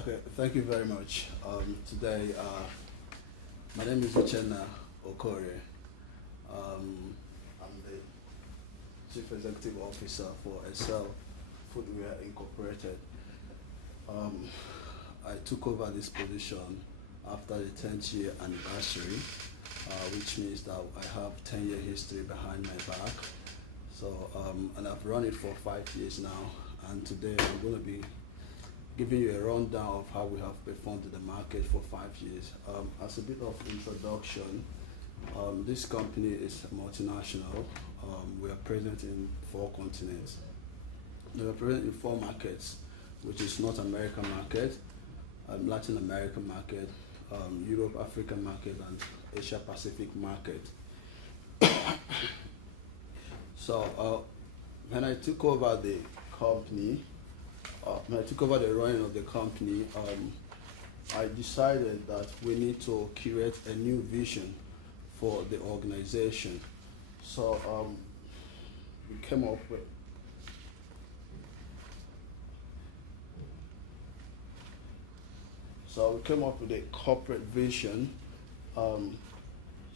Okay, thank you very much. Today, my name is Uchenna Okorie. I'm the Chief Executive Officer for Excel Footwear Incorporated. I took over this position after the 10th year anniversary, which means that I have 10-year history behind my back. So, and I've run it for 5 years now, and today I'm going to be giving you a rundown of how we have performed in the market for 5 years. As a bit of introduction, this company is multinational. We are present in 4 continents. We are present in 4 markets, which is North American market, Latin American market, Europe, African market, and Asia Pacific market. So when I took over the company, when I took over the running of the company, I decided that we need to create a new vision for the organization. So we came up with a corporate vision.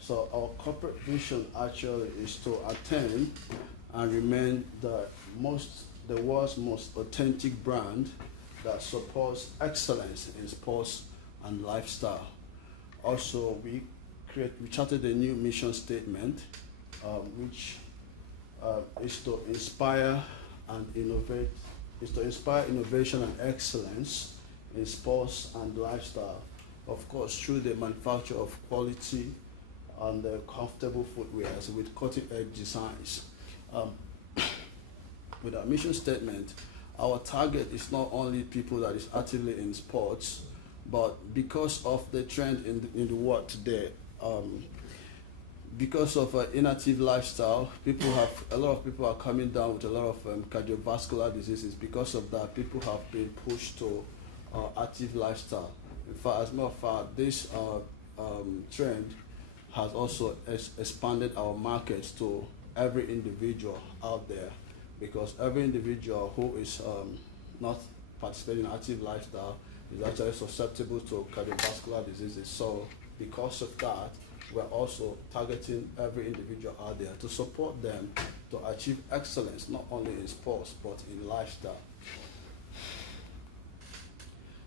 So our corporate vision actually is to attain and remain the world's most authentic brand that supports excellence in sports and lifestyle. Also, we charted a new mission statement, which is to inspire and innovate, innovation and excellence in sports and lifestyle. Of course, through the manufacture of quality and comfortable footwear with cutting-edge designs. With our mission statement, our target is not only people that is actively in sports, but because of the trend in the world today, because of inactive lifestyle, a lot of people are coming down with a lot of cardiovascular diseases. Because of that, people have been pushed to active lifestyle. In fact, as a matter of fact, this trend has also expanded our markets to every individual out there, because every individual who is not participating in active lifestyle is actually susceptible to cardiovascular diseases. So because of that, we're also targeting every individual out there to support them to achieve excellence, not only in sports, but in lifestyle.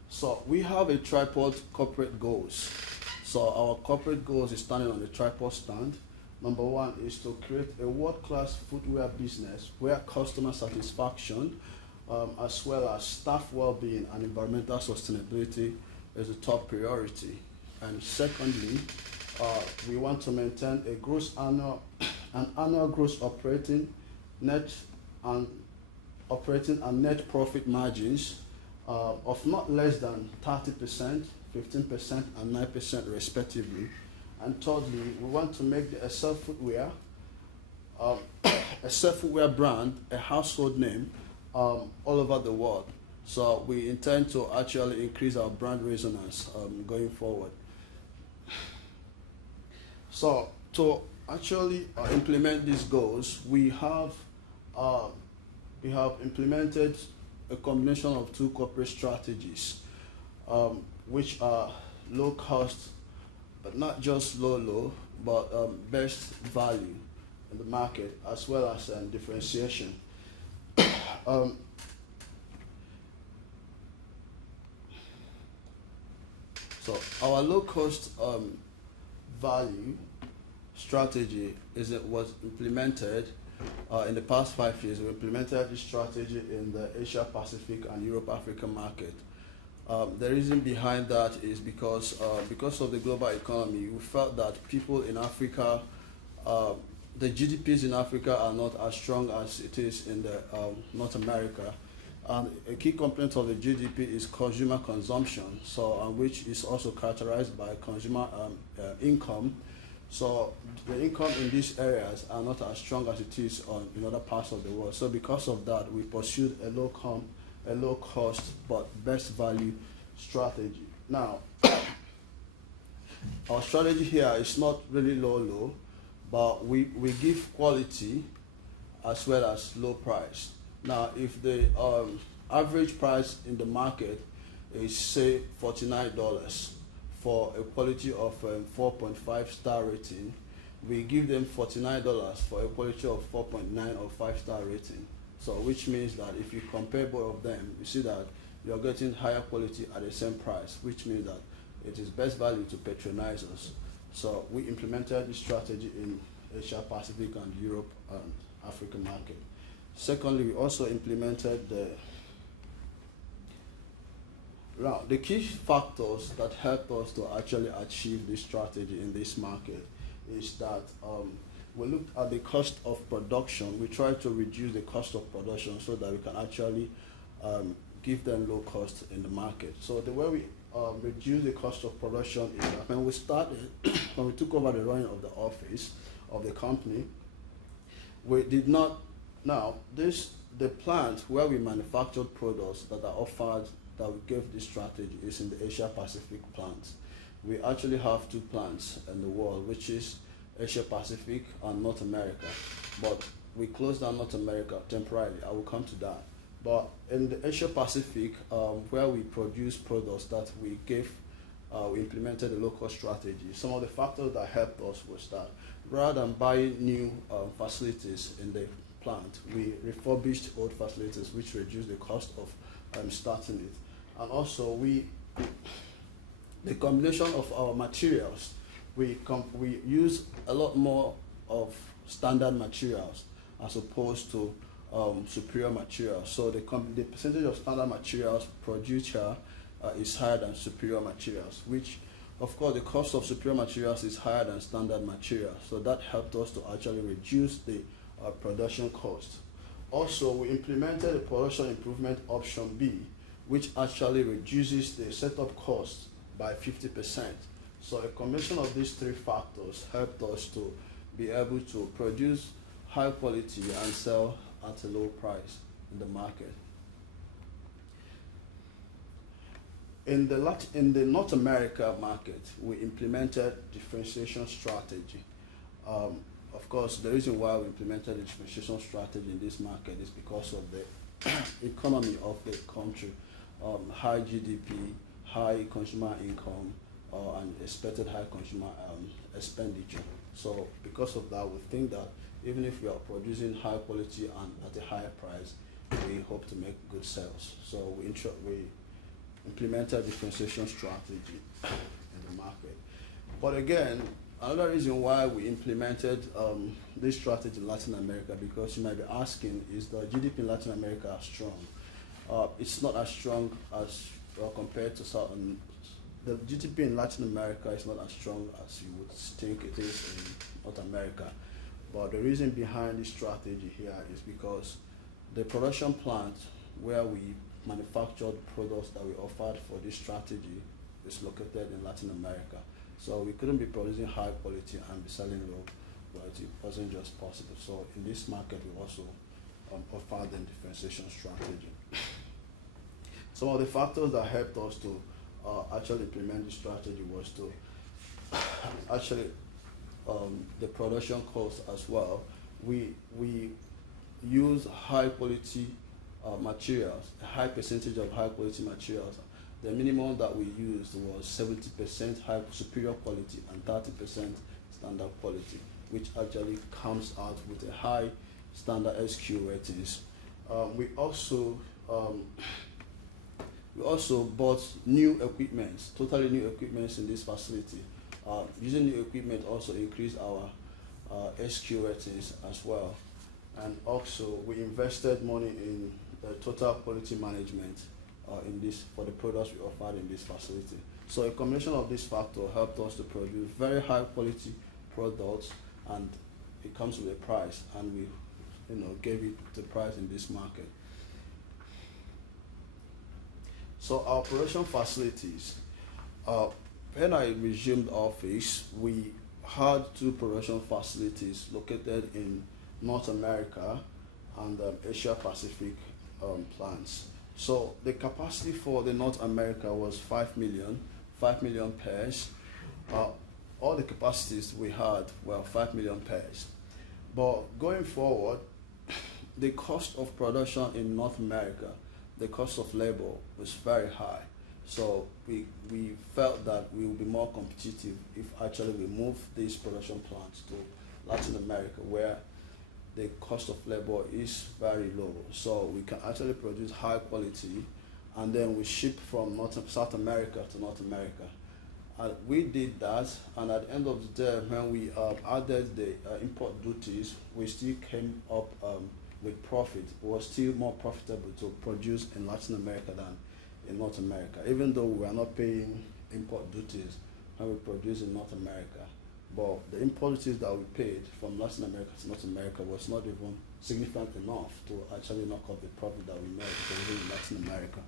So we have a tripod corporate goals. So our corporate goals is standing on the tripod stand. Number 1 is to create a world-class footwear business where customer satisfaction, as well as staff well-being and environmental sustainability is a top priority. And secondly, we want to maintain an annual gross operating and net profit margins of not less than 30%, 15%, and 9% respectively. And thirdly, we want to make the Excel Footwear brand a household name all over the world. So we intend to actually increase our brand resonance going forward. So to actually implement these goals, we have implemented a combination of 2 corporate strategies, which are low cost, but not just low, but best value in the market, as well as differentiation. So our low cost value strategy was implemented in the past 5 years. We implemented this strategy in the Asia Pacific and Europe Africa market. The reason behind that is because of the global economy. We felt that people in Africa, the GDPs in Africa are not as strong as it is in the North America. And a key component of the GDP is consumer consumption, which is also characterized by consumer income. So the income in these areas are not as strong as it is in other parts of the world. So because of that, we pursued a low cost but best value strategy. Now, our strategy here is not really low, but we give quality as well as low price. Now, if the average price in the market is say $49 for a quality of 4.5 star rating, we give them $49 for a quality of 4.9 or 5-star rating. So which means that if you compare both of them, you see that you're getting higher quality at the same price, which means that it is best value to patronize us. So we implemented this strategy in Asia Pacific and Europe and African market. Secondly, we also implemented the key factors that helped us to actually achieve this strategy in this market is that we looked at the cost of production. We tried to reduce the cost of production so that we can actually give them low cost in the market. So the way we reduce the cost of production is that when we started, when we took over the running of the office of the company, we did not, the plant where we manufactured products that are offered, that we gave this strategy is in the Asia Pacific plant. We actually have 2 plants in the world, which is Asia Pacific and North America. But we closed down North America temporarily. I will come to that. But in the Asia Pacific, where we produce products that we gave, we implemented a local strategy. Some of the factors that helped us was that rather than buying new facilities in the plant, we refurbished old facilities, which reduced the cost of starting it. And also, the combination of our materials, we use a lot more of standard materials as opposed to superior materials. So the percentage of standard materials produced here is higher than superior materials, which of course the cost of superior materials is higher than standard materials. So that helped us to actually reduce the production cost. Also, we implemented a production improvement option B, which actually reduces the setup cost by 50%. So a combination of these 3 factors helped us to be able to produce high quality and sell at a low price in the market. In the North America market, we implemented differentiation strategy. Of course, the reason why we implemented the differentiation strategy in this market is because of the economy of the country, high GDP, high consumer income, and expected high consumer expenditure. So because of that, we think that even if we are producing high quality and at a higher price, we hope to make good sales. So we implemented differentiation strategy in the market. But again, another reason why we implemented this strategy in Latin America, because you might be asking, is the GDP in Latin America strong? It's not as strong as compared to Southern. The GDP in Latin America is not as strong as you would think it is in North America. But the reason behind this strategy here is because the production plant where we manufactured products that we offered for this strategy is located in Latin America. So we couldn't be producing high quality and be selling low quality. It wasn't just possible. So in this market, we also offered the differentiation strategy. Some of the factors that helped us to actually implement this strategy was to actually the production cost as well. We use high quality materials, a high percentage of high quality materials. The minimum that we used was 70% high superior quality and 30% standard quality, which actually comes out with a high standard SQ ratings. We also bought new equipment, totally new equipment in this facility. Using new equipment also increased our SQ ratings as well. And also we invested money in the total quality management for the products we offered in this facility. So a combination of this factor helped us to produce very high quality products, and it comes with a price, and we gave it the price in this market. So our production facilities, when I resumed office, we had 2 production facilities located in North America and Asia Pacific plants. So the capacity for the North America was 5 million pairs. All the capacities we had were 5 million pairs. But going forward, the cost of production in North America, the cost of labor was very high. So we felt that we would be more competitive if actually we move these production plants to Latin America, where the cost of labor is very low. So we can actually produce high quality, and then we ship from South America to North America. And we did that, and at the end of the day, when we added the import duties, we still came up with profit. It was still more profitable to produce in Latin America than in North America, even though we are not paying import duties when we produce in North America. But the import duties that we paid from Latin America to North America was not even significant enough to actually knock off the profit that we made producing in Latin America.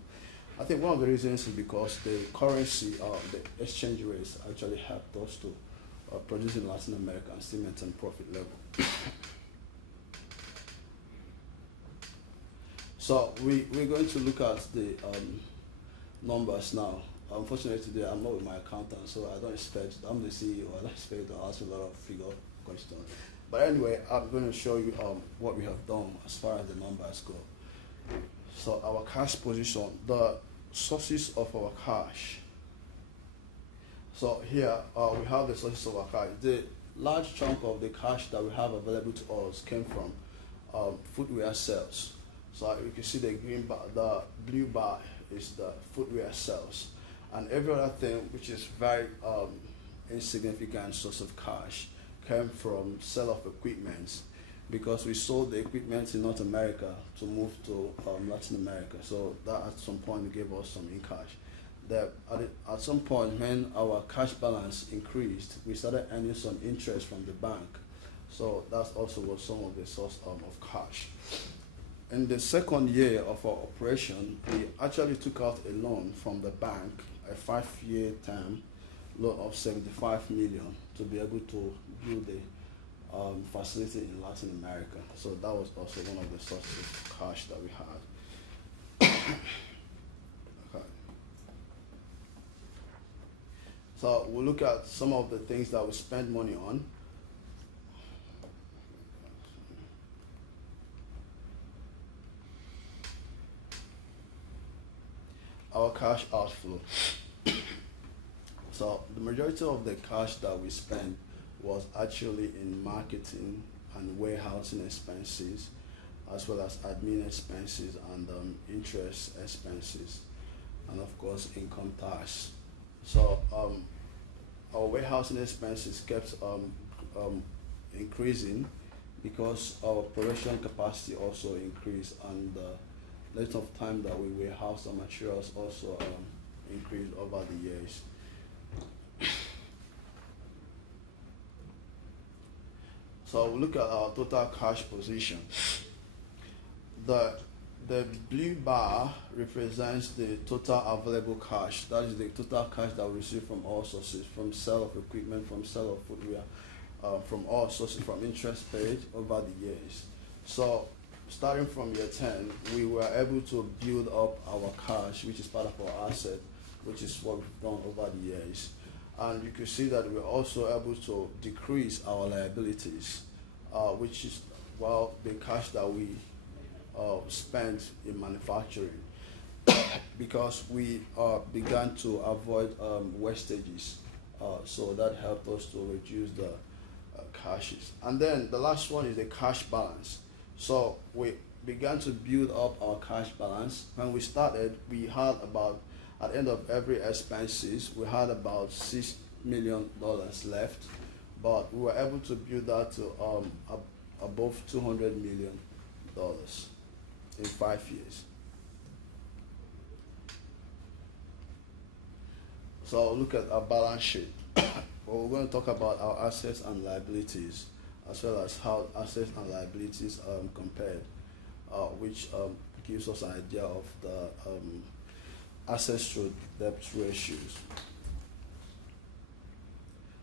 I think one of the reasons is because the currency, the exchange rates actually helped us to produce in Latin America and still maintain profit level. So we're going to look at the numbers now. Unfortunately today I'm not with my accountant, so I don't expect, I'm the CEO, I don't expect to ask a lot of figure questions. But anyway, I'm going to show you what we have done as far as the numbers go. So our cash position, the sources of our cash. So here we have the sources of our cash. The large chunk of the cash that we have available to us came from footwear sales. So you can see the green bar, the blue bar is the footwear sales, and every other thing which is very insignificant source of cash came from sale of equipment, because we sold the equipment in North America to move to Latin America. So that at some point gave us some in cash. That at some point when our cash balance increased, we started earning some interest from the bank. So that also was some of the source of cash. In the second year of our operation, we actually took out a loan from the bank, a 5-year term loan of 75 million to be able to build the facility in Latin America. So that was also one of the sources of cash that we had. Okay. So we'll look at some of the things that we spend money on. Our cash outflow. So the majority of the cash that we spent was actually in marketing and warehousing expenses, as well as admin expenses and interest expenses, and of course income tax. So our warehousing expenses kept increasing because our production capacity also increased, and the length of time that we warehouse our materials also increased over the years. So we'll look at our total cash position. The blue bar represents the total available cash. That is the total cash that we receive from all sources, from sale of equipment, from sale of footwear, from all sources, from interest paid over the years. So starting from year 10, we were able to build up our cash, which is part of our asset, which is what we've done over the years. And you can see that we're also able to decrease our liabilities, which is, well, the cash that we spent in manufacturing, because we began to avoid wastages. So that helped us to reduce the cashes. And then the last one is the cash balance. So we began to build up our cash balance. When we started, we had about, at the end of every expenses, we had about $6 million left, but we were able to build that to above $200 million in 5 years. So look at our balance sheet. Well, we're going to talk about our assets and liabilities, as well as how assets and liabilities compared, which gives us an idea of the assets to debt ratios.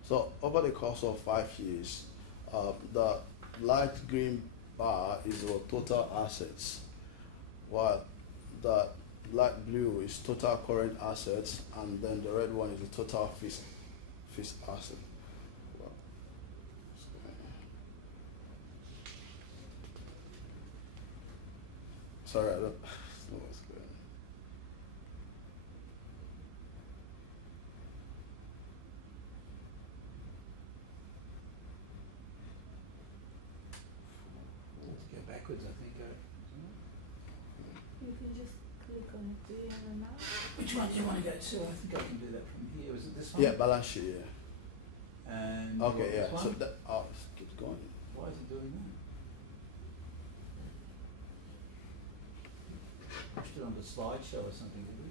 So over the course of 5 years, the light green bar is our total assets, while the light blue is total current assets, and then the red one is the total fixed asset. Sorry, I don't know what's going on. backwards, I think. You can just click on it. Do you have a mouse? Which one do you want to go to? I think I can do that from here. Is it this one? Yeah, balance sheet. Yeah. And Okay. Yeah. this So one? that keep going. Why is it doing that? Pushed it on the slideshow or something, did we?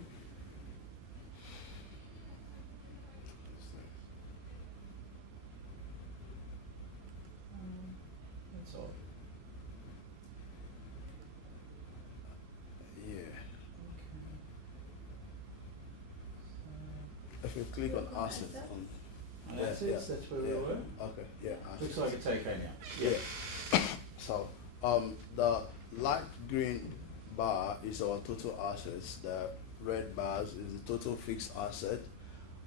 That's odd. Yeah. Okay. If you click on assets on. That's it. That's where we were. Okay. Yeah. Looks like it's okay now. Yeah. So the light green bar is our total assets. The red bars is the total fixed asset,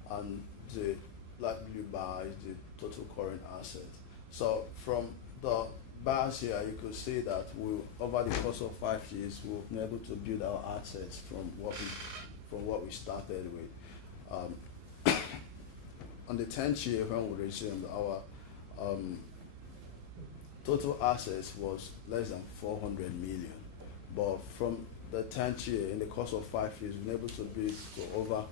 and the light blue bar is the total current asset. So from the bars here, you could see that we, over the course of 5 years, we've been able to build our assets from what we started with. On the 10th year, when we resumed, our total assets was less than 400 million. But from the 10th year, in the course of 5 years, we've been able to build to over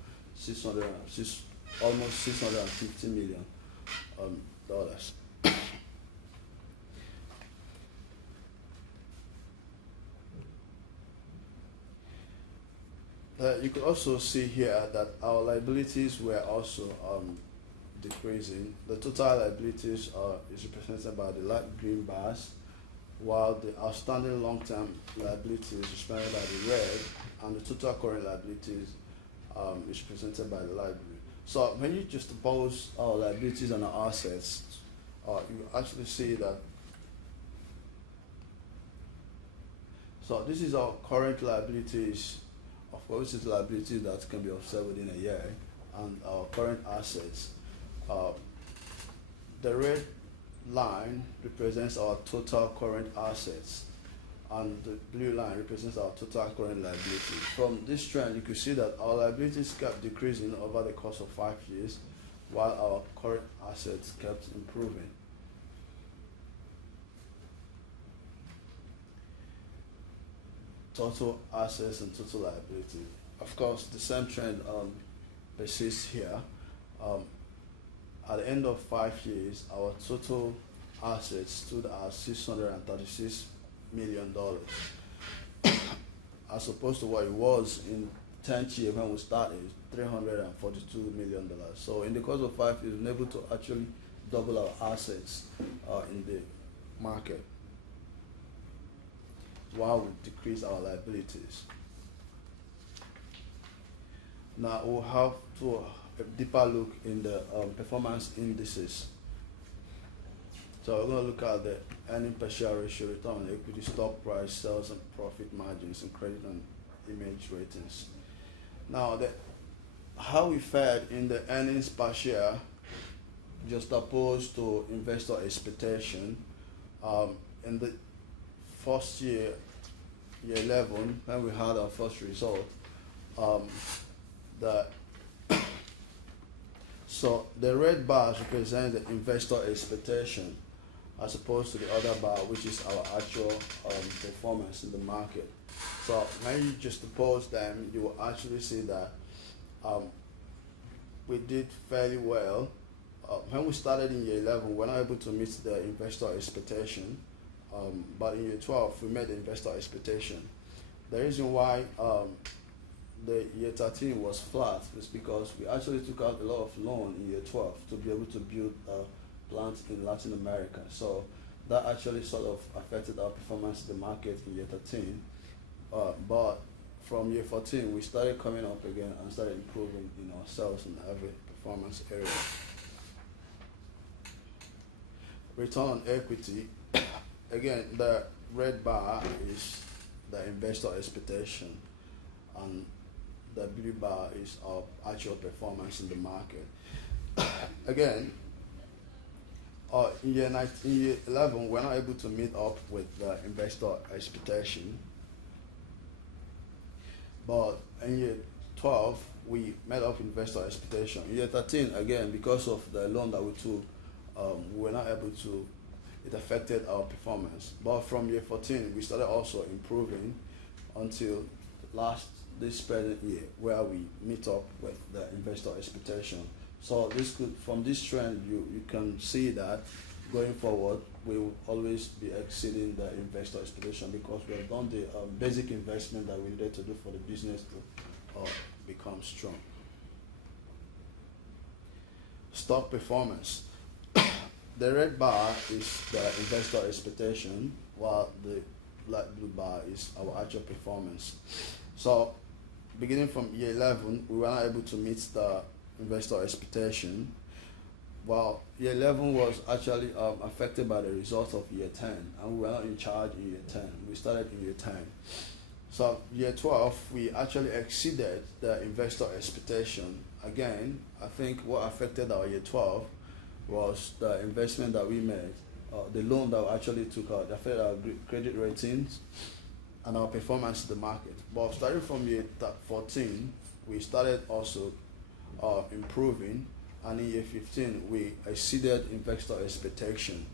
almost 650 million dollars. You could also see here that our liabilities were also decreasing. The total liabilities is represented by the light green bars, while the outstanding long-term liabilities is represented by the red, and the total current liabilities is represented by the light blue. So when you just oppose our liabilities and our assets, you actually see that. So this is our current liabilities. Of course, it's liabilities that can be offset within a year, and our current assets. The red line represents our total current assets, and the blue line represents our total current liabilities. From this trend, you can see that our liabilities kept decreasing over the course of 5 years, while our current assets kept improving. Total assets and total liability. Of course, the same trend persists here. At the end of 5 years, our total assets stood at $636 million, as opposed to what it was in 10th year when we started, $342 million. So in the course of 5 years, we've been able to actually double our assets in the market, while we decrease our liabilities. Now we'll have to a deeper look in the performance indices. So we're going to look at the earning per share ratio, return on equity, stock price, sales and profit margins, and credit and image ratings. Now, how we fared in the earnings per share, just opposed to investor expectation. In the first year 11, when we had our first result, so the red bars represent the investor expectation, as opposed to the other bar, which is our actual performance in the market. So when you just oppose them, you will actually see that we did fairly well. When we started in year 11, we were not able to meet the investor expectation, but in year 12, we met the investor expectation. The reason why the year 13 was flat is because we actually took out a lot of loan in year 12 to be able to build plants in Latin America. So that actually sort of affected our performance in the market in year 13. But from year 14, we started coming up again and started improving in our sales in every performance area. Return on equity, again, the red bar is the investor expectation, and the blue bar is our actual performance in the market. Again, in year 11, we're not able to meet up with the investor expectation, but in year 12, we met up investor expectation. In year 13, again, because of the loan that we took, we were not able to it affected our performance. But from year 14, we started also improving until this present year, where we meet up with the investor expectation. So from this trend, you can see that going forward, we will always be exceeding the investor expectation, because we have done the basic investment that we needed to do for the business to become strong. Stock performance. The red bar is the investor expectation, while the light blue bar is our actual performance. So, beginning from year 11, we were not able to meet the investor expectation, while year 11 was actually affected by the results of year 10, and we were not in charge in year 10. We started in year 10. So, year 12, we actually exceeded the investor expectation. Again, I think what affected our year 12 was the investment that we made, the loan that we actually took out, that affected our credit ratings and our performance in the market. But starting from year 14, we started also improving, and in year 15, we exceeded investor expectation,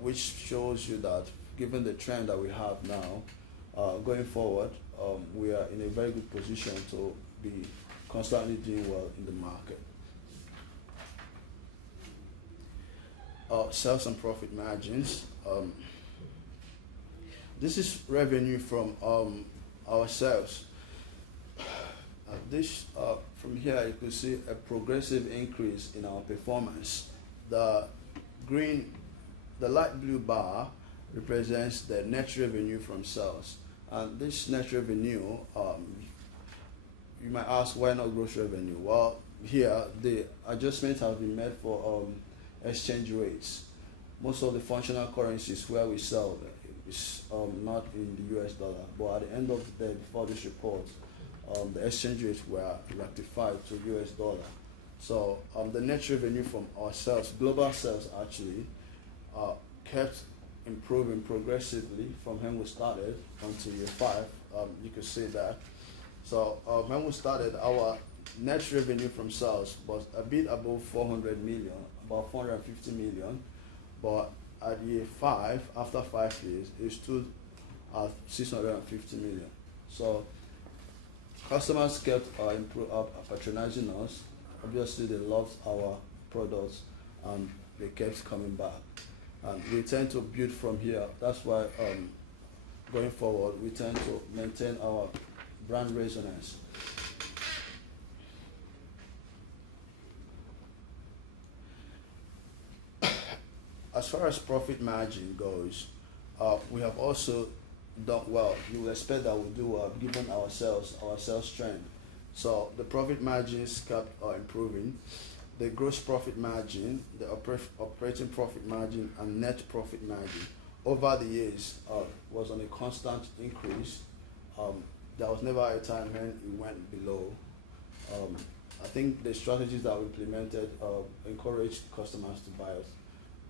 which shows you that given the trend that we have now, going forward, we are in a very good position to be constantly doing well in the market. Sales and profit margins. This is revenue from our sales. From here you can see a progressive increase in our performance. The light blue bar represents the net revenue from sales, and this net revenue, you might ask, why not gross revenue? Well, here the adjustments have been made for exchange rates. Most of the functional currencies where we sell is not in the US dollar, but at the end of the day, before this report, the exchange rates were rectified to US dollar. So the net revenue from our sales, global sales actually, kept improving progressively from when we started until year 5. You can see that. So when we started, our net revenue from sales was a bit above 400 million, about 450 million, but at year 5, after 5 years, it stood at 650 million. So customers kept patronizing us. Obviously, they loved our products, and they kept coming back. And we tend to build from here. That's why going forward, we tend to maintain our brand resonance. As far as profit margin goes, we have also done well. You will expect that we'll do well given our sales trend. So the profit margins kept improving. The gross profit margin, the operating profit margin, and net profit margin over the years was on a constant increase. There was never a time when it went below. I think the strategies that we implemented encouraged customers to buy us.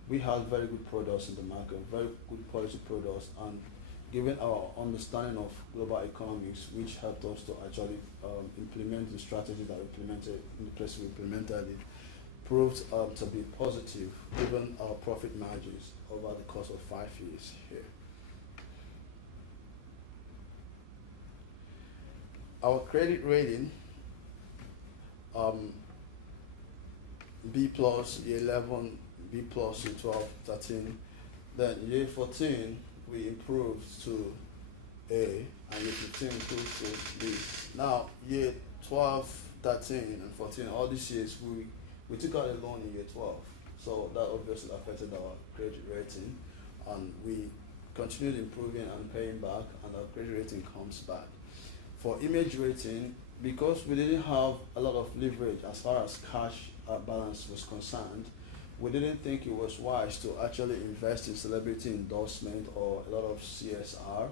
We had very good products in the market, very good quality products, and given our understanding of global economics, which helped us to actually implement the strategy that we implemented in the place we implemented it, proved to be positive given our profit margins over the course of 5 years here. Our credit rating, B plus, year 11, B plus, year 12, 13. Then year 14, we improved to A, and year 15 improved to B. Now, year 12, 13, and 14, all these years, we took out a loan in year 12. So that obviously affected our credit rating, and we continued improving and paying back, and our credit rating comes back. For image rating, because we didn't have a lot of leverage as far as cash balance was concerned, we didn't think it was wise to actually invest in celebrity endorsement or a lot of CSR.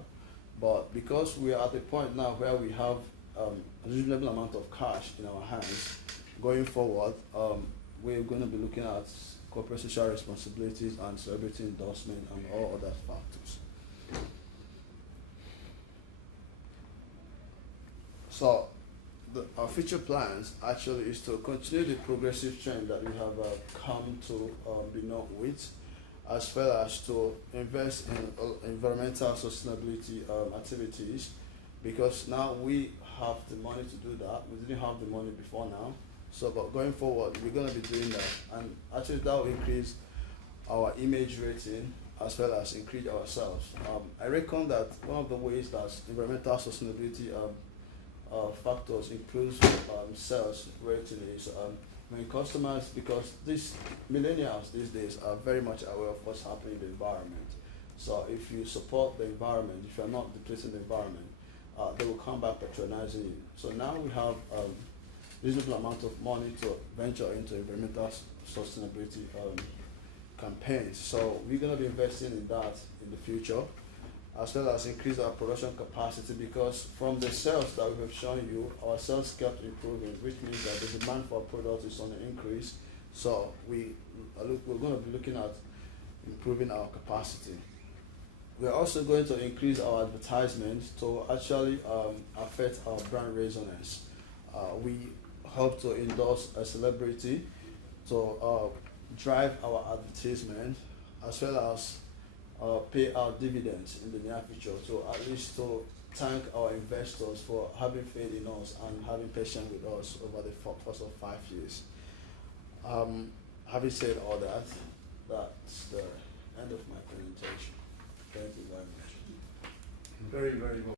But because we are at a point now where we have a reasonable amount of cash in our hands, going forward, we're going to be looking at corporate social responsibilities and celebrity endorsement and all other factors. So our future plans actually is to continue the progressive trend that we have come to be known with, as well as to invest in environmental sustainability activities, because now we have the money to do that. We didn't have the money before now. So, but going forward, we're going to be doing that, and actually that will increase our image rating as well as increase our sales. I reckon that one of the ways that environmental sustainability factors improves sales rating is when customers, because these millennials these days are very much aware of what's happening in the environment. So if you support the environment, if you're not depleting the environment, they will come back patronizing you. So now we have reasonable amount of money to venture into environmental sustainability campaigns. So we're going to be investing in that in the future, as well as increase our production capacity, because from the sales that we have shown you, our sales kept improving, which means that the demand for our product is on the increase. So we're going to be looking at improving our capacity. We're also going to increase our advertisements to actually affect our brand resonance. We hope to endorse a celebrity to drive our advertisement, as well as pay our dividends in the near future, to at least to thank our investors for having faith in us and having patience with us over the course of 5 years. Having said all that, that's the end of my presentation. Thank you very much. Very, very well.